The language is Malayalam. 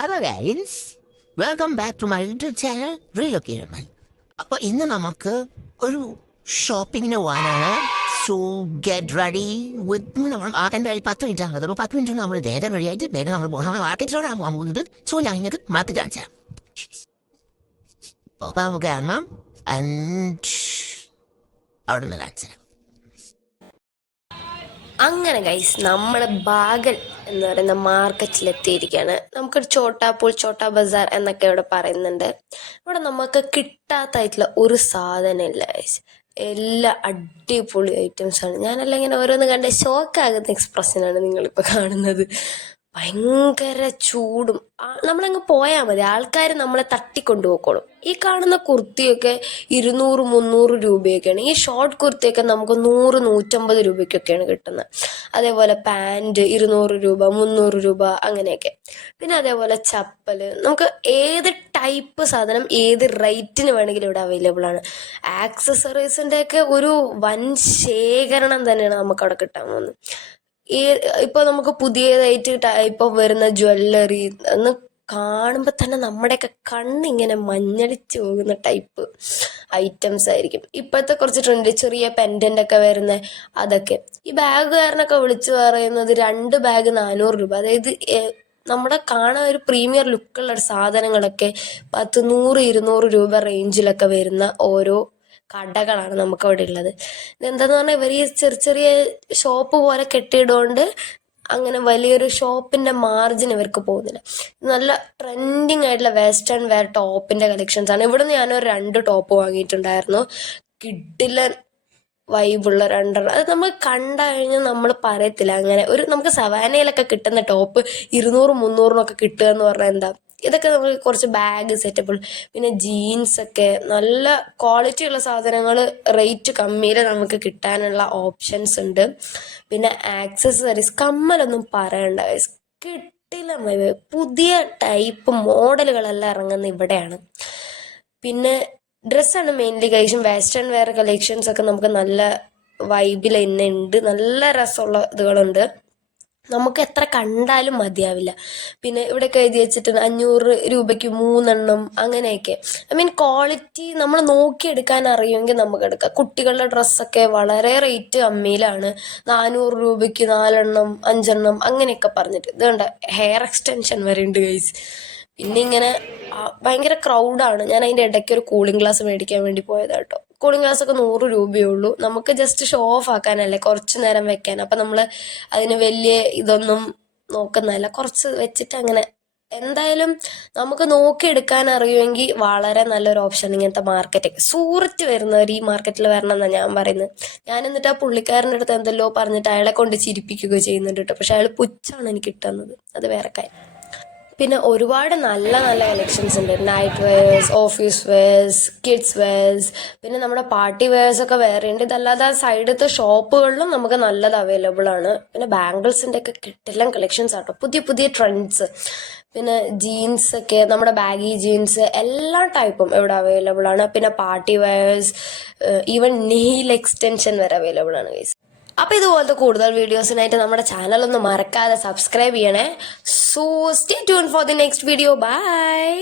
Hello guys, welcome back to my YouTube channel relocation. അപ്പോൾ ഇന്ന് നമുക്ക് ഒരു ഷോപ്പിങ്ങിന് പോകാനാണ്. സോ ഗെറ്റ് റെഡി വിത്ത് നമ്മൾ ആകേണ്ട 10 മിനിറ്റ് ആണ്. അപ്പോൾ 10 മിനിറ്റ് നമ്മൾ നേരെ റെഡിയായിട്ട് നേരെ നമ്മൾ പോകുന്നത് മാർക്കറ്റിലോടാണ് പോകാൻ പോകുന്നത്. സോ ഞാൻ നിങ്ങൾക്ക് മാറ്റി കാണിച്ചാൽ അപ്പോൾ നമുക്ക് കാണാം. ആൻഡ് അവിടെ നിന്ന് കാണിച്ചാൽ അങ്ങനെ ഗൈസ് നമ്മൾ ബാഗൽ എന്ന് പറയുന്ന മാർക്കറ്റിലെത്തിയിരിക്കുകയാണ്. നമുക്കൊരു ചോട്ടാ ബസാർ എന്നൊക്കെ ഇവിടെ പറയുന്നുണ്ട്. ഇവിടെ നമുക്ക് കിട്ടാത്തായിട്ടുള്ള ഒരു സാധനമില്ല ഗൈസ്. എല്ലാ അടിപൊളി ഐറ്റംസ് ആണ്. ഞാനെല്ലാം ഇങ്ങനെ ഓരോന്ന് കണ്ട് ഷോക്കാകുന്ന എക്സ്പ്രഷനാണ് നിങ്ങളിപ്പോൾ കാണുന്നത്. ഭയങ്കര ചൂടും നമ്മളങ്ങ് പോയാൽ മതി, ആൾക്കാർ നമ്മളെ തട്ടിക്കൊണ്ടു പോയിക്കോളും. ഈ കാണുന്ന കുർത്തിയൊക്കെ 200-300 രൂപയൊക്കെയാണ്. ഈ ഷോർട്ട് കുർത്തിയൊക്കെ നമുക്ക് 100-150 രൂപയ്ക്കൊക്കെയാണ് കിട്ടുന്നത്. അതേപോലെ പാൻറ് 200 രൂപ 300 രൂപ അങ്ങനെയൊക്കെ. പിന്നെ അതേപോലെ ചപ്പല്, നമുക്ക് ഏത് ടൈപ്പ് സാധനം ഏത് റേറ്റിന് വേണമെങ്കിലും ഇവിടെ അവൈലബിൾ ആണ്. ആക്സസറീസിൻ്റെ ഒക്കെ ഒരു വൻ ശേഖരണം തന്നെയാണ് നമുക്ക് അവിടെ കിട്ടാൻ പോകുന്നത്. ഇപ്പൊ നമുക്ക് പുതിയതായിട്ട് ഇപ്പൊ വരുന്ന ജ്വല്ലറി എന്ന് കാണുമ്പോൾ തന്നെ നമ്മുടെയൊക്കെ കണ്ണിങ്ങനെ മഞ്ഞളിച്ച് പോകുന്ന ടൈപ്പ് ഐറ്റംസ് ആയിരിക്കും. ഇപ്പോഴത്തെ കുറച്ച് ട്രെൻഡ് ചെറിയ പെൻഡൻ്റ് ഒക്കെ വരുന്ന അതൊക്കെ. ഈ ബാഗുകാരനൊക്കെ വിളിച്ചു പറയുന്നത് 2 ബാഗ് 400 രൂപ. അതായത് നമ്മുടെ കാണാൻ ഒരു പ്രീമിയർ ലുക്കുള്ള സാധനങ്ങളൊക്കെ 100-200 രൂപ റേഞ്ചിലൊക്കെ വരുന്ന ഓരോ കടകളാണ് നമുക്ക് അവിടെ ഉള്ളത്. ഇതെന്താന്ന് പറഞ്ഞാൽ ഇവർ ഈ ചെറിയ ചെറിയ ഷോപ്പ് പോലെ കെട്ടിയിടുകൊണ്ട് അങ്ങനെ വലിയൊരു ഷോപ്പിന്റെ മാർജിൻ ഇവർക്ക് പോകുന്നില്ല. നല്ല ട്രെൻഡിങ് ആയിട്ടുള്ള വെസ്റ്റേൺ വെയർ ടോപ്പിന്റെ കളക്ഷൻസ് ആണ്. ഇവിടെ നിന്ന് ഞാനൊരു 2 ടോപ്പ് വാങ്ങിയിട്ടുണ്ടായിരുന്നു. കിഡിലൻ വൈബുള്ള 2 അത് നമ്മൾ കണ്ടു കഴിഞ്ഞാൽ നമ്മൾ പറയത്തില്ല. അങ്ങനെ ഒരു നമുക്ക് സവാനയിലൊക്കെ കിട്ടുന്ന ടോപ്പ് 200-300 കിട്ടുക എന്ന് പറഞ്ഞാൽ എന്താ. ഇതൊക്കെ നമുക്ക് കുറച്ച് ബാഗ് സെറ്റബിൾ, പിന്നെ ജീൻസ് ഒക്കെ നല്ല ക്വാളിറ്റി ഉള്ള സാധനങ്ങൾ റേറ്റ് കമ്മിയിൽ നമുക്ക് കിട്ടാനുള്ള ഓപ്ഷൻസ് ഉണ്ട്. പിന്നെ ആക്സസറീസ്, കമ്മലൊന്നും പറയണ്ട, കിട്ടില്ല. പുതിയ ടൈപ്പ് മോഡലുകളെല്ലാം ഇറങ്ങുന്ന ഇവിടെയാണ്. പിന്നെ ഡ്രസ്സാണ് mainly collection. Western wear collections ഒക്കെ നമുക്ക് നല്ല വൈബിൽ തന്നെ ഉണ്ട്. നല്ല രസമുള്ള ഇതുകളുണ്ട്, നമുക്ക് എത്ര കണ്ടാലും മതിയാവില്ല. പിന്നെ ഇവിടെയൊക്കെ എഴുതി വെച്ചിട്ടുണ്ട് 500 രൂപയ്ക്ക് 3 അങ്ങനെയൊക്കെ. ഐ മീൻ ക്വാളിറ്റി നമ്മൾ നോക്കിയെടുക്കാൻ അറിയുമെങ്കിൽ നമുക്ക് എടുക്കാം. കുട്ടികളുടെ ഡ്രസ്സൊക്കെ വളരെ റേറ്റ് കമ്മിയിലാണ്. 400 രൂപയ്ക്ക് 4 5 അങ്ങനെയൊക്കെ പറഞ്ഞിട്ട്. ഇതുകൊണ്ട് ഹെയർ എക്സ്റ്റൻഷൻ വരെ ഉണ്ട് ഗൈസ്. പിന്നെ ഇങ്ങനെ ഭയങ്കര ക്രൗഡാണ്. ഞാൻ അതിൻ്റെ ഇടയ്ക്ക് ഒരു കൂളിംഗ് ഗ്ലാസ് മേടിക്കാൻ വേണ്ടി പോയതാട്ടോ. കൂളിംഗ് ഗ്ലാസ് ഒക്കെ 100 രൂപയേ ഉള്ളൂ. നമുക്ക് ജസ്റ്റ് ഷോ ഓഫ് ആക്കാനല്ലേ, കുറച്ച് നേരം വെക്കാൻ. അപ്പം നമ്മൾ അതിന് വലിയ ഇതൊന്നും നോക്കുന്നതല്ല, കുറച്ച് വെച്ചിട്ട് അങ്ങനെ. എന്തായാലും നമുക്ക് നോക്കിയെടുക്കാൻ അറിയുമെങ്കിൽ വളരെ നല്ലൊരു ഓപ്ഷൻ ഇങ്ങനത്തെ മാർക്കറ്റൊക്കെ. സൂററ്റ് വരുന്നവർ ഈ മാർക്കറ്റിൽ വരണം എന്നാണ് ഞാൻ പറയുന്നത്. ഞാൻ എന്നിട്ട് ആ പുള്ളിക്കാരൻ്റെ അടുത്ത് എന്തെല്ലോ പറഞ്ഞിട്ട് അയാളെ കൊണ്ട് ചിരിപ്പിക്കുകയോ ചെയ്യുന്നുണ്ട് കേട്ടോ. പക്ഷെ അയാൾ പുച്ഛാണ് എനിക്ക് കിട്ടുന്നത്, അത് വേറെ കാര്യം. പിന്നെ ഒരുപാട് നല്ല നല്ല കളക്ഷൻസ് ഉണ്ട്. Night wears, office wears, kids wears, പിന്നെ നമ്മുടെ പാർട്ടി വെയേഴ്സ് ഒക്കെ വേറെ ഉണ്ട്. ഇതല്ലാതെ സൈഡത്തെ ഷോപ്പുകളിലും നമുക്ക് നല്ലത് അവൈലബിൾ ആണ്. പിന്നെ ബാംഗിൾസിൻ്റെ ഒക്കെ കിട്ടില്ല കളക്ഷൻസ് ആട്ടോ, പുതിയ പുതിയ ട്രെൻഡ്സ്. പിന്നെ ജീൻസ് ഒക്കെ, നമ്മുടെ ബാഗി ജീൻസ് എല്ലാ ടൈപ്പും ഇവിടെ അവൈലബിൾ ആണ്. പിന്നെ party wears, even nail extension വരെ അവൈലബിൾ ആണ് ഗൈസ്. അപ്പോൾ ഇതുപോലത്തെ കൂടുതൽ വീഡിയോസിനായിട്ട് നമ്മുടെ ചാനൽ ഒന്ന് മറക്കാതെ സബ്സ്ക്രൈബ് ചെയ്യണേ. So stay tune for the next video. By.